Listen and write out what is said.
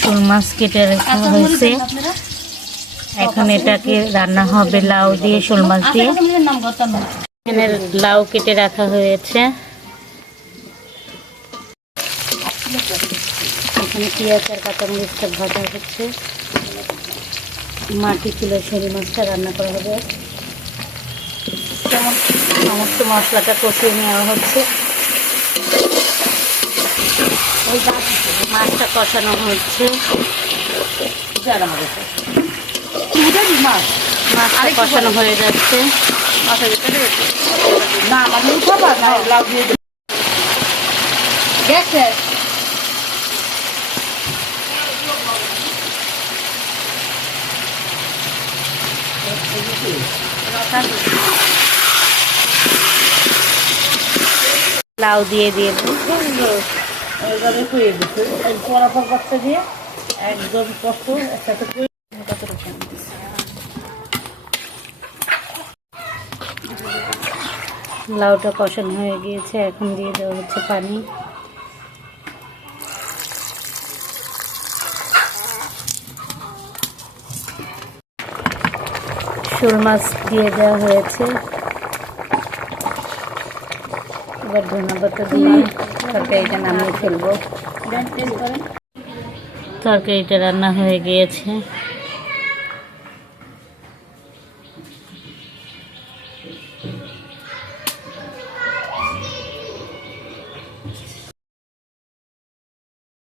শোল মাছ কেটে রাখা হয়েছে। এখন এটাকে রান্না হবে লাউ দিয়ে, শোল মাছ দিয়ে। এখানে লাউ কেটে রাখা হয়েছে। এখানে পেঁয়াজ আর কাঁচামরিচটা ভাজা হচ্ছে। মাটি চুলে শোল মাছটা রান্না করা হবে। সমস্ত মশলাটা কষিয়ে নেওয়া হচ্ছে। মাছটা কষানো হচ্ছে। মাছটা কষানো হয়ে যাচ্ছে। লাউ দিয়ে দিয়ে এইভাবে খুঁয়ে দিচ্ছে পরাফর করতে দিয়ে একদম কষ্ট একসাথে লাউটা কষানো হয়ে গিয়েছে। এখন দিয়ে দেওয়া হচ্ছে পানি। শোল মাছ দিয়ে দেওয়া হয়েছে। এবার ধনেপাতা দিয়ে তরকারিটা নামিয়ে ফেলবো। তরকারিটা রান্না হয়ে গিয়েছে।